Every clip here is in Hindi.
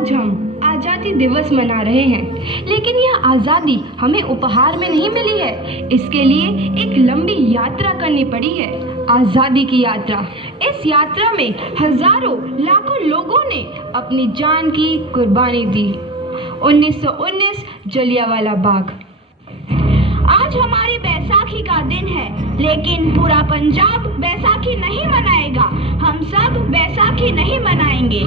आज हम आज़ादी दिवस मना रहे हैं, लेकिन यह आज़ादी हमें उपहार में नहीं मिली है। इसके लिए एक लंबी यात्रा करनी पड़ी है, आज़ादी की यात्रा। इस यात्रा में हजारों लाखों लोगों ने अपनी जान की कुर्बानी दी। 1919 जलियांवाला बाग। आज हमारी बैसाखी का दिन है, लेकिन पूरा पंजाब बैसाखी नहीं मनाएगा। हम सब बैसाखी नहीं मनाएंगे।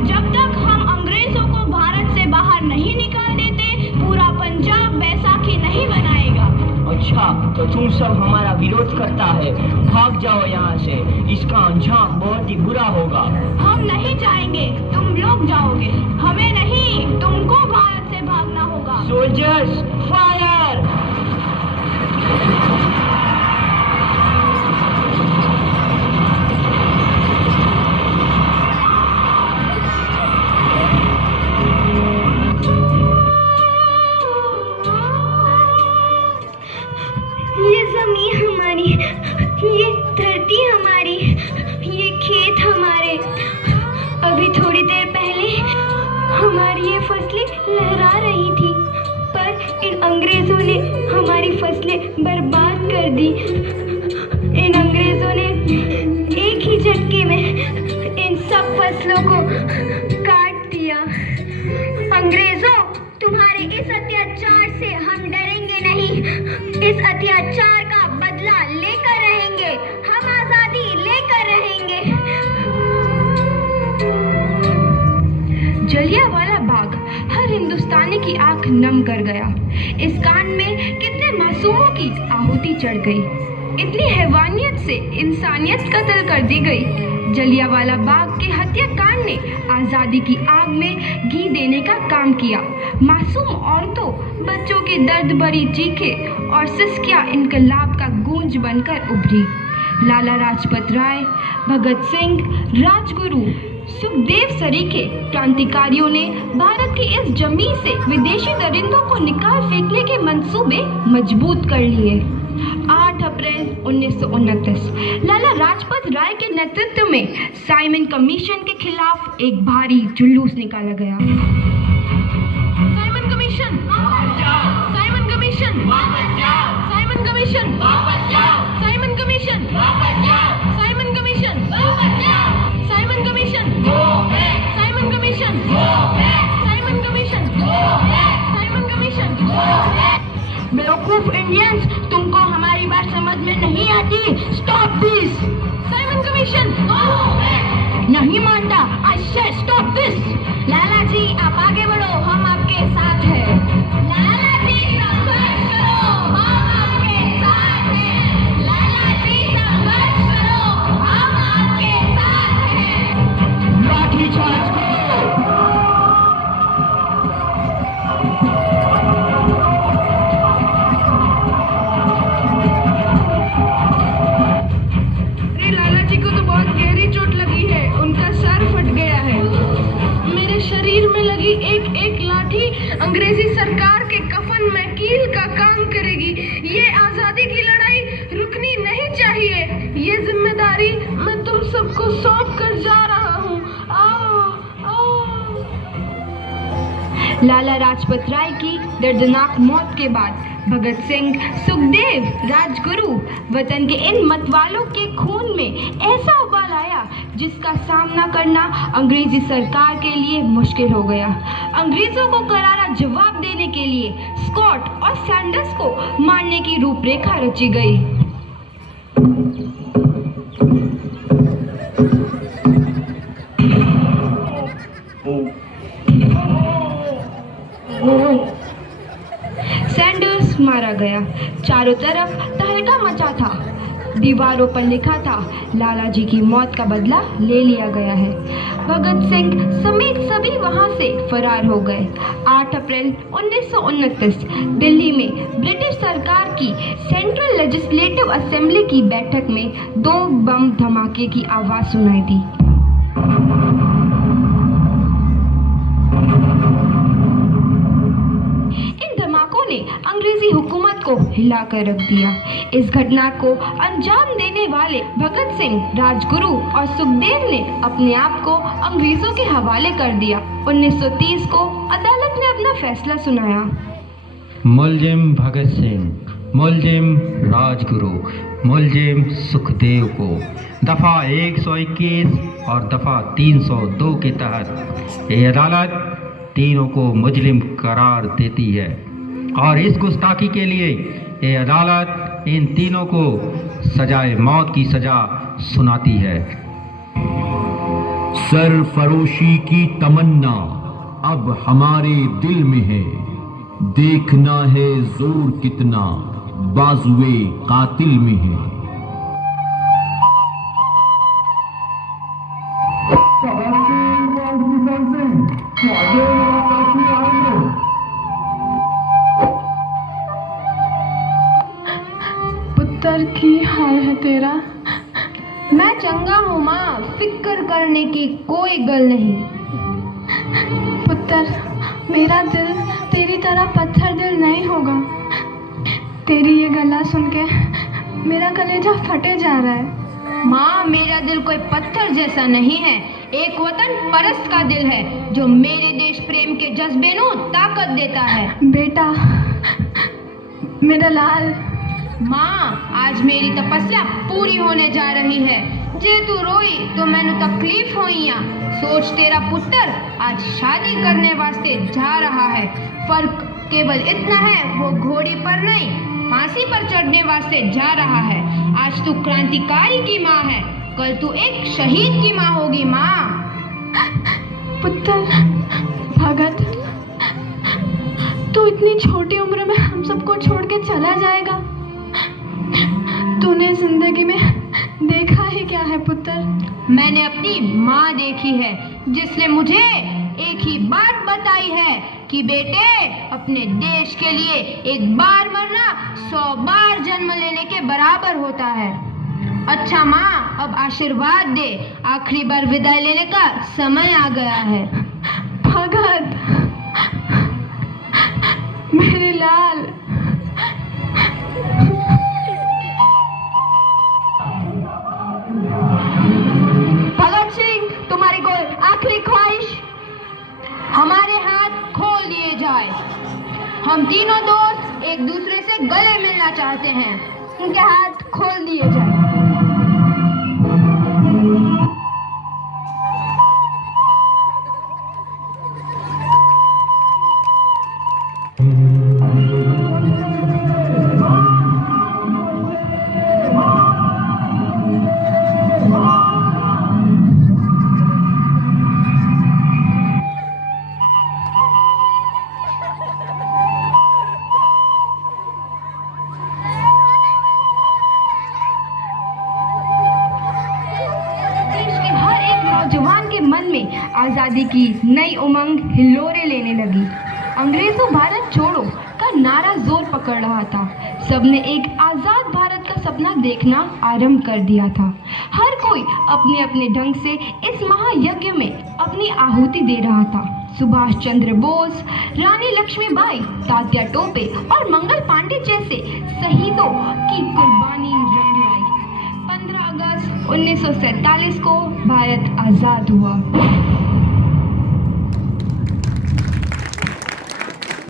जब तक हम अंग्रेजों को भारत से बाहर नहीं निकाल देते, पूरा पंजाब बैसाखी नहीं मनाएगा। अच्छा, तो तुम सब हमारा विरोध करता है। भाग जाओ यहाँ से, इसका अंजाम बहुत ही बुरा होगा। हम नहीं जाएंगे, तुम लोग जाओगे। हमें नहीं, तुमको भारत से भागना होगा। Soldiers fire! ये जमीन हमारी, ये धरती हमारी, ये खेत हमारे। अभी थोड़ी देर पहले हमारी ये फसलें लहरा रही थी, पर इन अंग्रेजों ने हमारी फसलें बर्बाद कर दी। इन अंग्रेजों ने एक ही झटके में इन सब फसलों को काट दिया। अंग्रेजों, तुम्हारे इस अत्याचार से हम डरेंगे नहीं। इस अत्याचार का बदला लेकर रहेंगे। हम आजादी लेकर रहेंगे। जलियांवाला बाग हर हिंदुस्तानी की आंख नम कर गया। इस कांड में कितने मासूमों की आहुति चढ़ गई। इतनी हैवानियत से इंसानियत कत्ल कर दी गई। जलियांवाला बाग के हत्याकांड ने आज़ादी की आग में घी देने का काम किया। मासूम औरतों, बच्चों की दर्द भरी चीखें और सिसकियां इनकलाब का गूंज बनकर उभरी। लाला लाजपत राय, भगत सिंह, राजगुरु, सुखदेव सरीखे क्रांतिकारियों ने भारत की इस जमीन से विदेशी दरिंदों को निकाल फेंकने के मंसूबे मजबूत कर लिए। 8 अप्रैल 1929 लाला लाजपत राय के नेतृत्व में साइमन कमीशन के खिलाफ एक भारी जुलूस निकाला गया। Simon commission, Simon commission, Simon commission, Simon commission, Simon commission, Simon commission, Simon commission, Simon commission, Simon commission. बेवकूफ इंडियंस, तुमको हमारी बात समझ में नहीं आती। Stop this. Simon commission. नहीं मानता। आई से स्टॉप दिस। लाला जी, आप आगे बढ़ो, हम आपके साथ हैं। लाला जी, संघर्ष करो, हम आपके साथ हैं। लाला जी, संघर्ष करो, हम आपके साथ हैं। लाठी चार्ज करो। लाला जी को तो बहुत गहरी चोट लगी है, उनका सर फट गया है। मेरे शरीर में लगी एक एक लाठी अंग्रेजी सरकार के कफन में कील का काम करेगी। ये आजादी की लड़ाई रुकनी नहीं चाहिए। ये जिम्मेदारी मैं तुम सबको सौंप कर जा रहा हूँ। लाला लाजपत राय की दर्दनाक मौत के बाद भगत सिंह, सुखदेव, राजगुरु वतन के इन मतवालों के खून में ऐसा उबाल आया जिसका सामना करना अंग्रेजी सरकार के लिए मुश्किल हो गया। अंग्रेजों को करारा जवाब देने के लिए स्कॉट और सैंडर्स को मारने की रूपरेखा रची गई। सैंडर्स मारा गया। चारों तरफ तहलका मचा था। दीवारों पर लिखा था, लाला जी की मौत का बदला ले लिया गया है। भगत सिंह समेत सभी वहां से फरार हो गए। 8 अप्रैल 1929 दिल्ली में ब्रिटिश सरकार की सेंट्रल लेजिस्लेटिव असेंबली की बैठक में 2 बम धमाके की आवाज सुनाई दी। इन धमाकों ने अंग्रेजी हुकूमत को हिलाकर रख दिया। इस घटना को अंजाम देने वाले भगत सिंह, राजगुरु और सुखदेव ने अपने आप को अंग्रेजों के हवाले कर दिया। 1930 को अदालत ने अपना फैसला सुनाया। मुलजिम भगत सिंह, मुलजिम राजगुरु, मुलजिम सुखदेव को दफ़ा 121 और दफ़ा 302 के तहत ये अदालत तीनों को मुजरिम करार देती है और इस गुस्ताखी के लिए ये अदालत इन तीनों को सजाए मौत की सज़ा सुनाती है। सरफरोशी की तमन्ना अब हमारे दिल में है, देखना है जोर कितना बाजुए कातिल में है। पुत्र की हाल है तेरा? मैं चंगा हूँ माँ, फिक्र करने की कोई गल नहीं। पुत्र, मेरा दिल तेरी तरह पत्थर दिल नहीं होगा। तेरी ये गला सुन के मेरा कलेजा फटे जा रहा है। माँ, मेरा दिल कोई पत्थर जैसा नहीं है, एक वतन परस्त का दिल है जो मेरे देश प्रेम के जज्बे को ताकत देता है। बेटा, मेरा लाल। माँ, आज मेरी तपस्या पूरी होने जा रही है। जे तू रोई तो मैनू तकलीफ होइया। सोच, तेरा पुत्र आज शादी करने वास्ते जा रहा है। फर्क केवल इतना है, वो घोड़ी पर नहीं फांसी पर चढ़ने वास्ते जा रहा है। आज तू क्रांतिकारी की माँ है, कल तू एक शहीद की माँ होगी। माँ। पुत्र भगत, तू इतनी छोटी उम्र में हम सबको छोड़ के चला जाएगा? तूने जिंदगी में देखा ही क्या है पुत्र? मैंने अपनी माँ देखी है, जिसने मुझे एक ही बात बताई है कि बेटे, अपने देश के लिए एक बार मरना 100 बार जन्म लेने के बराबर होता है। अच्छा माँ, अब आशीर्वाद दे, आखिरी बार विदाई लेने का समय आ गया है। भगत, मेरे लाल। भगत सिंह, तुम्हारी कोई आखिरी ख्वाहिश? हमारे हाथ खोल दिए जाए। हम तीनों दोस्त एक दूसरे से गले मिलना चाहते हैं। उनके हाथ खोल दिए जाए। नौजवान के मन में आज़ादी की नई उमंग हिलोरे लेने लगी। अंग्रेजों भारत छोड़ो का नारा जोर पकड़ रहा था। सबने एक आज़ाद भारत का सपना देखना आरंभ कर दिया था। हर कोई अपने अपने ढंग से इस महायज्ञ में अपनी आहुति दे रहा था। सुभाष चंद्र बोस, रानी लक्ष्मीबाई, तात्या टोपे और मंगल पांडे जैसे शहीदों की कुर्बानी रंग लाई। 15 अगस्त 1947 को भारत आज़ाद हुआ।